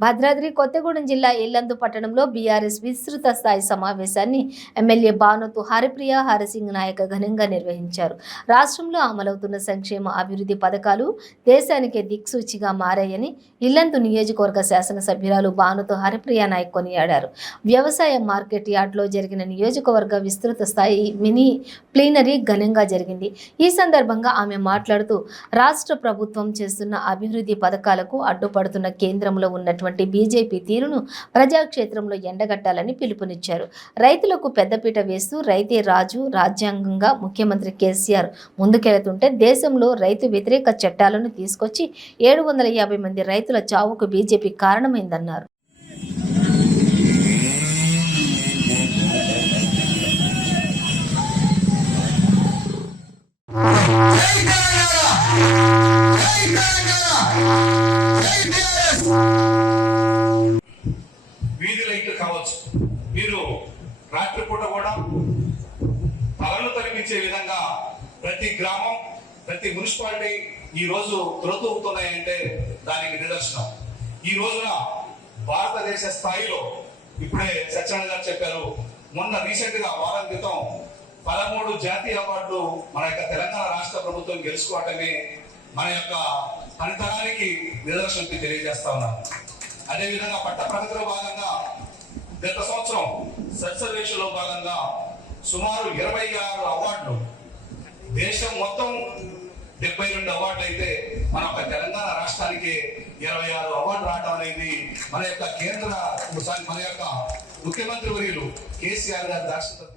భద్రాద్రి కొత్తగూడెం జిల్లా ఇల్లందు పట్టణంలో బీఆర్ఎస్ విస్తృత స్థాయి సమావేశాన్ని ఎమ్మెల్యే బానోతు హరిప్రియ హరిసింగ్ నాయక్ ఘనంగా నిర్వహించారు. రాష్ట్రంలో అమలవుతున్న సంక్షేమ అభివృద్ధి పథకాలు దేశానికి దిక్సూచిగా మారాయని ఇల్లందు నియోజకవర్గ శాసనసభ్యురాలు బానోతు హరిప్రియ నాయక్ కొనియాడారు. వ్యవసాయ మార్కెట్ యార్డ్లో జరిగిన నియోజకవర్గ విస్తృత స్థాయి మినీ ప్లీనరీ ఘనంగా జరిగింది. ఈ సందర్భంగా ఆమె మాట్లాడుతూ రాష్ట్ర ప్రభుత్వం చేస్తున్న అభివృద్ధి పథకాలకు అడ్డుపడుతున్న కేంద్రంలో ఉన్నటువంటి బీజేపీ తీరును ప్రజాక్షేత్రంలో ఎండగట్టాలని పిలుపునిచ్చారు. రైతులకు పెద్దపీట వేస్తూ రైతే రాజు రాజ్యాంగంగా ముఖ్యమంత్రి కేసీఆర్ ముందుకెళ్తుంటే దేశంలో రైతు వ్యతిరేక చట్టాలను తీసుకొచ్చి 750 మంది రైతుల చావుకు బీజేపీ కారణమైందన్నారు. వీధి లైట్లు కావచ్చు, మీరు రాత్రిపూట కూడా పగలు తరిపించే విధంగా ప్రతి గ్రామం, ప్రతి మున్సిపాలిటీ ఈ రోజు త్రొతూగుతున్నాయంటే దానికి నిదర్శనం. ఈ రోజున భారతదేశ స్థాయిలో ఇప్పుడే సత్యనారాయణ గారు చెప్పారు, మొన్న రీసెంట్ గా వారం క్రితం 13 జాతీయ అవార్డులు మన యొక్క తెలంగాణ రాష్ట్ర ప్రభుత్వం గెలుచుకోవటమే మన యొక్క పనితనానికి నిదర్శనం తెలియజేస్తా ఉన్నాను. అదేవిధంగా పట్ట ప్రగతిలో భాగంగా గత సంవత్సరం సర్వేలో భాగంగా సుమారు 26 అవార్డులు, దేశం మొత్తం 72 అవార్డులు అయితే మన యొక్క తెలంగాణ రాష్ట్రానికి 26 అవార్డు రావడం అనేది మన యొక్క కేంద్ర మన యొక్క ముఖ్యమంత్రి వర్యులు కేసీఆర్ గారి దార్శనికత.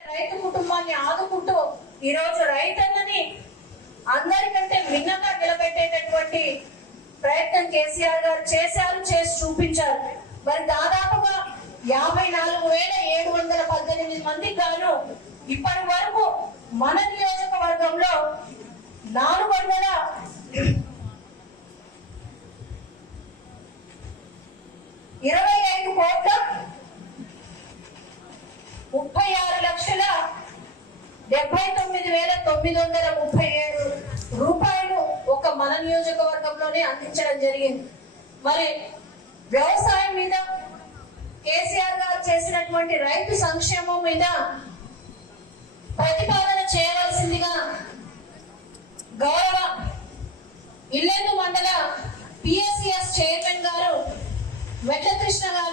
రైతు కుటుంబాన్ని ఆదుకుంటూ ఈ రోజు రైతన్నని అందరికంటే భిన్నంగా నిలబెట్టేటటువంటి ప్రయత్నం కేసీఆర్ గారు చేసి చూపించారు. మరి దాదాపుగా 54,718 మందికి గాను ఇప్పటి వరకు మన నియోజకవర్గంలో 426,79,937 రూపాయలు ఒక మన నియోజకవర్గంలోనే అందించడం జరిగింది. మరి వ్యవసాయం మీద కేసీఆర్ గారు చేసినటువంటి రైతు సంక్షేమం మీద ప్రతిపాదన చేయవలసిందిగా గౌరవ ఇల్లెందు మండల పిఎస్సిఎస్ చైర్మన్ గారు వెట్ల కృష్ణ గారు